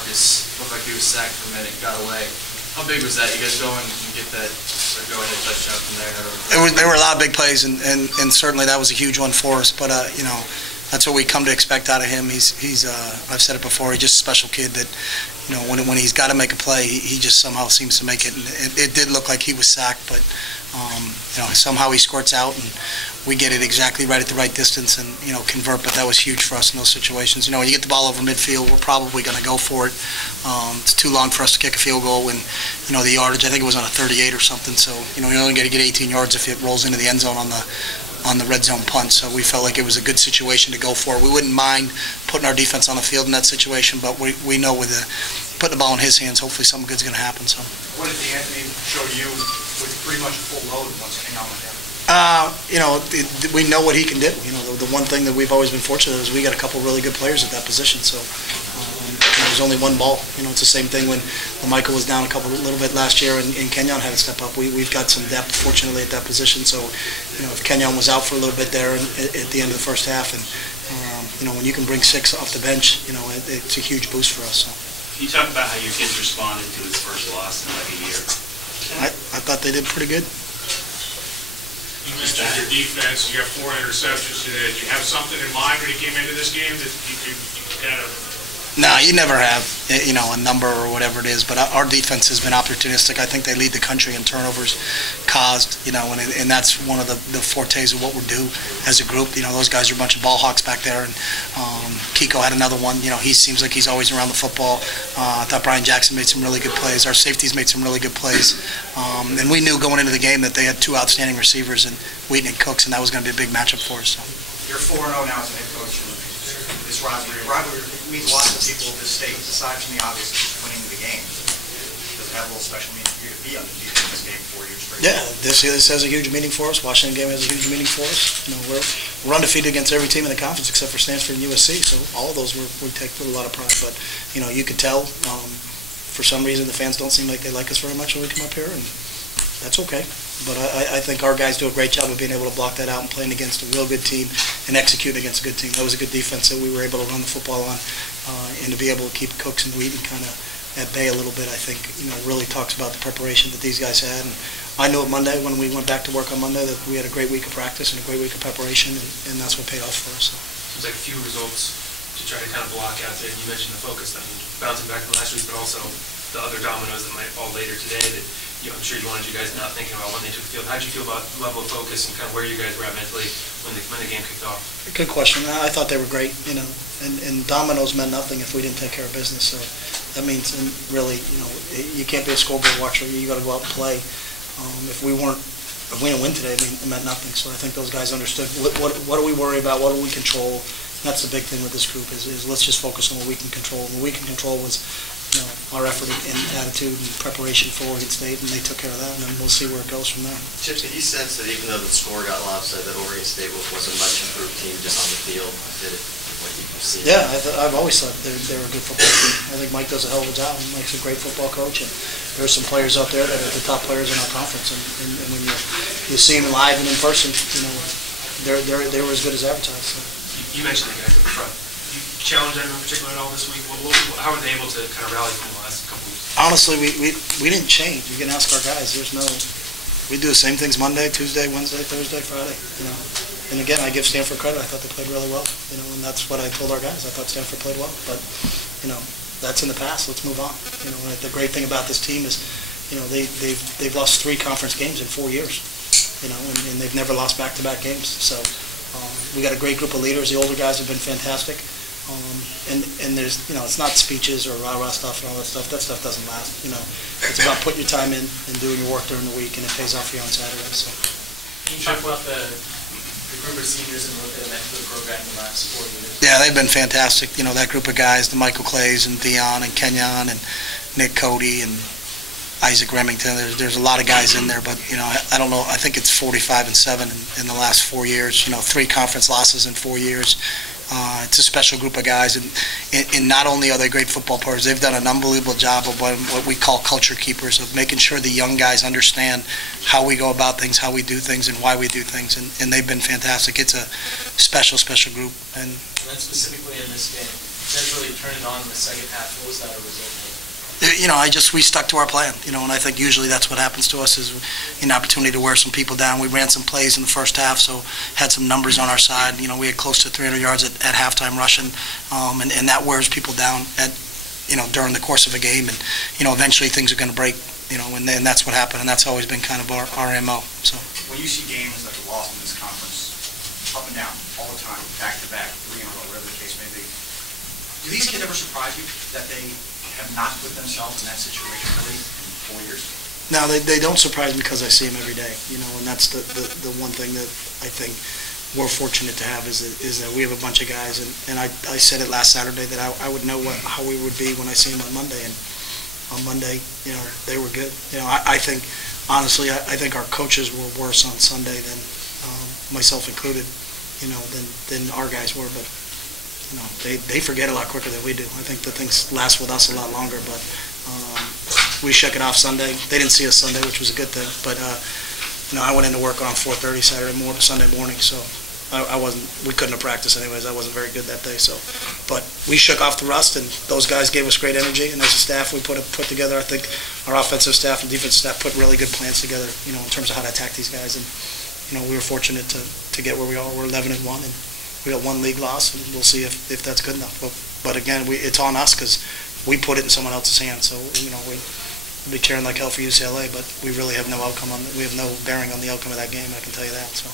Marcus looked like he was sacked for a minute, got away. How big was that? You guys go and get that, or go ahead touchdown from there? There were a lot of big plays, and certainly that was a huge one for us. But that's what we come to expect out of him. He's I've said it before. He's just a special kid that, when he's got to make a play, he just somehow seems to make it. And it did look like he was sacked, but somehow he squirts out, and we get it exactly right at the right distance and convert. But that was huge for us in those situations. When you get the ball over midfield, we're probably going to go for it. It's too long for us to kick a field goal when the yardage, I think it was on a 38 or something. So you're only going to get 18 yards if it rolls into the end zone on the red zone punt. So we felt like it was a good situation to go for. We wouldn't mind putting our defense on the field in that situation, but we know with putting the ball in his hands, hopefully something good's going to happen. So. What did D'Anthony show you with pretty much a full load once it came out with him? We know what he can do. The one thing that we've always been fortunate is we got a couple really good players at that position. So there's only one ball. It's the same thing when Michael was down a little bit last year and Kenyon had to step up. We've got some depth, fortunately, at that position. So if Kenyon was out for a little bit there at the end of the first half, and when you can bring 6 off the bench, it's a huge boost for us. So. Can you talk about how your kids responded to his first loss in like a year? I thought they did pretty good. You mentioned your defense. You got 4 interceptions today. Did you have something in mind when you came into this game that you could kind of? No, you never have, a number or whatever it is, but our defense has been opportunistic. I think they lead the country in turnovers caused, and that's one of the fortes of what we do as a group. Those guys are a bunch of ball hawks back there, and Kiko had another one. He seems like he's always around the football. I thought Brian Jackson made some really good plays. Our safeties made some really good plays. And we knew going into the game that they had 2 outstanding receivers, in Wheaton and Cooks, and that was going to be a big matchup for us. So. You're 4-0 now as a head coach in this rivalry. Rivalry means a lot to the people of this state, aside from the obvious just winning the game. Does it have a little special meaning for you to be undefeated in this game 4 years straight? Yeah, this has a huge meaning for us. Washington game has a huge meaning for us. We're undefeated against every team in the conference except for Stanford and USC, so all of those we take with a lot of pride. But, you could tell for some reason the fans don't seem like they like us very much when we come up here, and that's okay. But I think our guys do a great job of being able to block that out and playing against a real good team and executing against a good team. That was a good defense that we were able to run the football on, and to be able to keep Cooks and Wheaton kind of at bay a little bit, I think, really talks about the preparation that these guys had. And I knew it Monday when we went back to work on Monday that we had a great week of practice and a great week of preparation, and that's what paid off for us. So. Seems like a few results to try to kind of block out there. You mentioned the focus, bouncing back from last week, but also the other dominoes that might fall later today that I'm sure you wanted you guys not thinking about when they took the field. How did you feel about the level of focus and kind of where you guys were at mentally when the game kicked off? Good question. I thought they were great, and dominoes meant nothing if we didn't take care of business. So that means, really, you can't be a scoreboard watcher. You got to go out and play. If we didn't win today, it meant nothing. So I think those guys understood what do we worry about, what do we control. And that's the big thing with this group is let's just focus on what we can control. And what we can control was our effort and attitude and preparation for Oregon State, and they took care of that, and then we'll see where it goes from there. Chip, did you sense that even though the score got lopsided, that Oregon State was a much improved team just on the field? Did it, what you've seen? Yeah, I've always thought they're a good football team. I think Mike does a hell of a job. Mike's a great football coach, and there's some players out there that are the top players in our conference, and when you see them live and in person, they were as good as advertised. So. You mentioned the guys up front. You challenged them in particular at all this week? How were they able to kind of rally from the last couple weeks? Honestly, we didn't change. You can ask our guys. We do the same things Monday, Tuesday, Wednesday, Thursday, Friday. And again, I give Stanford credit. I thought they played really well. And that's what I told our guys. I thought Stanford played well. But that's in the past. Let's move on. The great thing about this team is, they've lost 3 conference games in 4 years. And they've never lost back-to-back games. So. We got a great group of leaders. The older guys have been fantastic, and there's it's not speeches or rah-rah stuff and all that stuff. That stuff doesn't last. It's about putting your time in and doing your work during the week, and it pays off for you on Saturday. So. Can you talk about the group of seniors and what they meant to the program in the last 4 years? Yeah, they've been fantastic. That group of guys, the Michael Clays and Dion and Kenyon and Nick Cody and Isaac Remington. There's a lot of guys in there, but I don't know. I think it's 45-7 in the last 4 years. 3 conference losses in 4 years. It's a special group of guys, and not only are they great football players, they've done an unbelievable job of what we call culture keepers, of making sure the young guys understand how we go about things, how we do things, and why we do things, and they've been fantastic. It's a special group. And then specifically in this game, guys really turned it on in the second half. What was that a result of? We stuck to our plan, and I think usually that's what happens to us is an opportunity to wear some people down. We ran some plays in the first half, so had some numbers on our side. We had close to 300 yards at halftime rushing, and that wears people down during the course of a game, and, eventually things are going to break, and that's what happened, and that's always been kind of our MO, so. When you see games like a loss in this conference, up and down, all the time, back to back, 3 in a row, whatever the case may be, do these kids ever surprise you that they have not put themselves in that situation really in 4 years? No, they don't surprise me because I see them every day, and that's the one thing that I think we're fortunate to have is that we have a bunch of guys, and I said it last Saturday that I would know how we would be when I see them on Monday, and on Monday, they were good. I think, honestly, I think our coaches were worse on Sunday than, myself included, than our guys were, but, they forget a lot quicker than we do. I think the things last with us a lot longer, but we shook it off Sunday. They didn't see us Sunday, which was a good thing, but, I went into work on 4:30 Sunday morning, so we couldn't have practiced anyways. I wasn't very good that day, so. But we shook off the rust, and those guys gave us great energy, and as a staff, we put together, I think, our offensive staff and defensive staff put really good plans together, in terms of how to attack these guys, and, we were fortunate to get where we are. We're 11-1, and we got 1 league loss, and we'll see if that's good enough. But again, it's on us because we put it in someone else's hands, so, we'll be cheering like hell for UCLA, but we really have no outcome we have no bearing on the outcome of that game, I can tell you that, so.